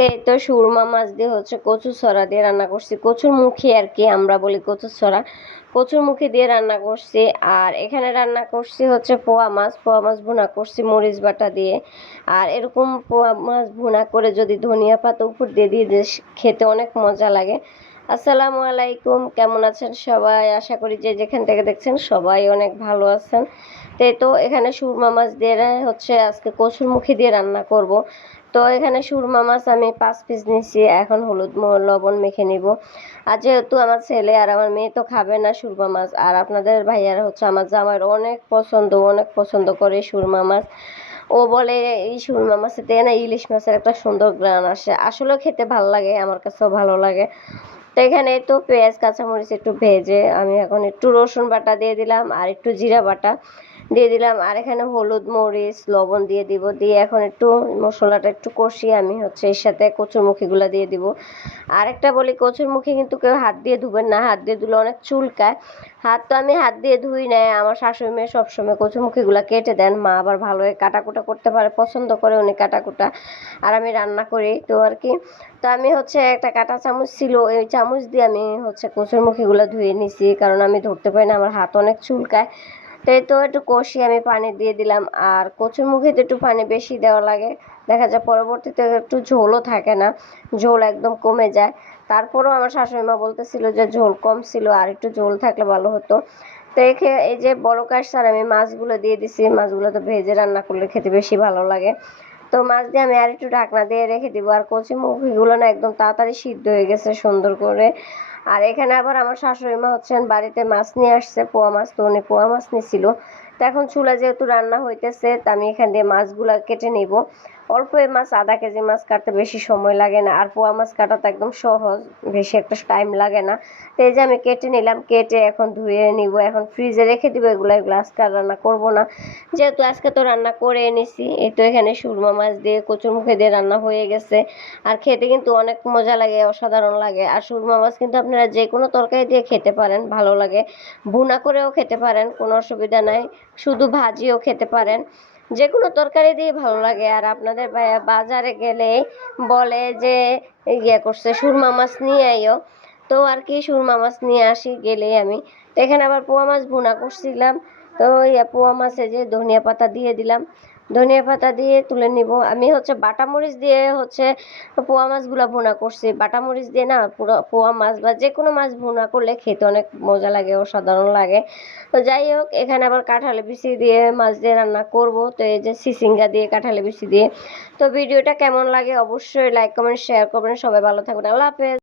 আজকে তো সুরমা মাছ দিয়ে কচু ছড়া দিয়ে রান্না করছি, কচুর মুখী আর কি আমরা বলি কচু ছড়া। কচুর মুখী দিয়ে রান্না করছি। আর এখানে রান্না করছি পোয়া মাছ ভুনা করছি মরিচ বাটা দিয়ে। আর এরকম পোয়া মাছ ভুনা করে যদি ধনিয়া পাতা উপর দিয়ে খেতে অনেক মজা লাগে। আসসালামু আলাইকুম, কেমন আছেন সবাই? আশা করি যে যেখান থেকে দেখছেন সবাই অনেক ভালো আছেন। তো এখানে সুরমা মাছ দিয়ে আজকে কচুর মুখী দিয়ে রান্না করব। তো এখানে সুরমা মাছ আমি 5 পিস নিছি, এখন হলুদ লবণ মেখে নিব। আর যেহেতু আমার ছেলে আর আমার মেয়ে তো খাবে না সুরমা মাছ, আর আপনাদের ভাইয়ারা আমার জামাইয়ের অনেক পছন্দ করে সুরমা মাছ। ও বলে এই সুরমা মাছের থেকে না ইলিশ মাছের একটা সুন্দর গ্রান আসে, আসলেও খেতে ভালো লাগে, আমার কাছেও ভালো লাগে। তো এখানে তো পেঁয়াজ কাঁচামরিচ একটু ভেজে আমি এখন একটু রসুন বাটা দিয়ে দিলাম আর একটু জিরা বাটা দিয়ে দিলাম। আর এখানে হলুদ মরিচ লবণ দিয়ে দিব, দিয়ে এখন একটু মশলাটা একটু কষিয়ে আমি এর সাথে কচুরমুখীগুলো দিয়ে দিব। আর একটা বলি, কচুরমুখী কিন্তু কেউ হাত দিয়ে ধুবেন না, হাত দিয়ে ধুলে অনেক চুলকায়। তো আমি হাত দিয়ে ধুই নাই, আমার শাশুড়ি মেয়ে সবসময় কচুরমুখীগুলো কেটে দেন, মা আবার ভালোই কাটাকুটা করতে পারে, পছন্দ করে উনি কাটাকুটা। আর আমি রান্না করি তো আর কি। তো আমি একটা কাঁটা চামচ ছিল, ওই চামচ দিয়ে আমি কচুরমুখীগুলো ধুয়ে নিছি, কারণ আমি ধরতে পারি না, আমার হাত অনেক চুলকায়। তো একটু কষিয়ে আমি পানি দিয়ে দিলাম। আর কচুরমুখীতে একটু পানি বেশি দেওয়া লাগে, দেখা যায় পরবর্তীতে একটু ঝোলও থাকে না, ঝোল একদম কমে যায়। তারপরেও আমার শাশুড়ি মা বলতেছিল যে ঝোল কম ছিল, আর একটু ঝোল থাকলে ভালো হতো। তো এই যে বড় কাঁসার আমি মাছগুলো দিয়ে দিছি, মাছগুলো তো ভেজে রান্না করলে খেতে বেশি ভালো লাগে। তো মাছ দিয়ে আমি আর একটু ঢাকনা দিয়ে রেখে দিব। আর কচুরমুখীগুলো না একদম তাড়াতাড়ি সিদ্ধ হয়ে গেছে সুন্দর করে। আর এখানে আবার আমার শাশুড়ি মা বাড়িতে মাছ নিয়ে আসছে, পোয়া মাছ, তো উনি পোয়া মাছ নিছিল। তো এখন চুলা যেহেতু রান্না হইতেছে, তো আমি এখান দিয়ে মাছগুলা কেটে নিব। অল্প মাছ, আধা কেজি মাছ কাটতে বেশি সময় লাগে না, আর পোয়া মাছ কাটাতে একদম সহজ, বেশি একটা টাইম লাগে না। তো এই যে আমি কেটে নিলাম, কেটে এখন ধুয়ে নিব, এখন ফ্রিজে রেখে দিব। এগুলো আজকে আর রান্না করবো না, যেহেতু আজকে তো রান্না করে এনেছি। এই তো এখানে সুরমা মাছ দিয়ে কচুরমুখী দিয়ে রান্না হয়ে গেছে। আর খেতে কিন্তু অনেক মজা লাগে, অসাধারণ লাগে। আর সুরমা মাছ কিন্তু আপনারা যে কোনো তরকারি দিয়ে খেতে পারেন, ভালো লাগে। ভুনা করেও খেতে পারেন, কোনো অসুবিধা নাই, শুধু ভাজিও খেতে পারেন, যে কোনো তরকারি দিয়ে ভালো লাগে। আর আপনাদের ভাইয়া বাজারে গেলে বলে যে করছে সুরমা মাছ নিয়ে আইও, তো আর কি সুরমা মাছ নিয়ে আসি গেলেই আমি। তো এখানে আবার পোয়া মাছ ভুনা করছিলাম। তো পোয়া মাছে যে ধনিয়া পাতা দিয়ে দিলাম, ধনিয়া পাতা দিয়ে তুলে নিব। আমি বাটা মরিচ দিয়ে পোয়া মাছগুলো ভুনা করছি, বাটা মরিচ দিয়ে না। পুরো পোয়া মাছ বা যে কোনো মাছ ভুনা করলে খেতে অনেক মজা লাগে, অসাধারণ লাগে। তো যাই হোক, এখানে আবার কাঁঠালে বিচি দিয়ে মাছ দিয়ে রান্না করব। তো এই যে চিচিঙ্গা দিয়ে কাঁঠালে বিচি দিয়ে। তো ভিডিওটা কেমন লাগে অবশ্যই লাইক কমেন্ট শেয়ার করবেন। সবাই ভালো থাকবেন, আল্লাহ হাফেজ।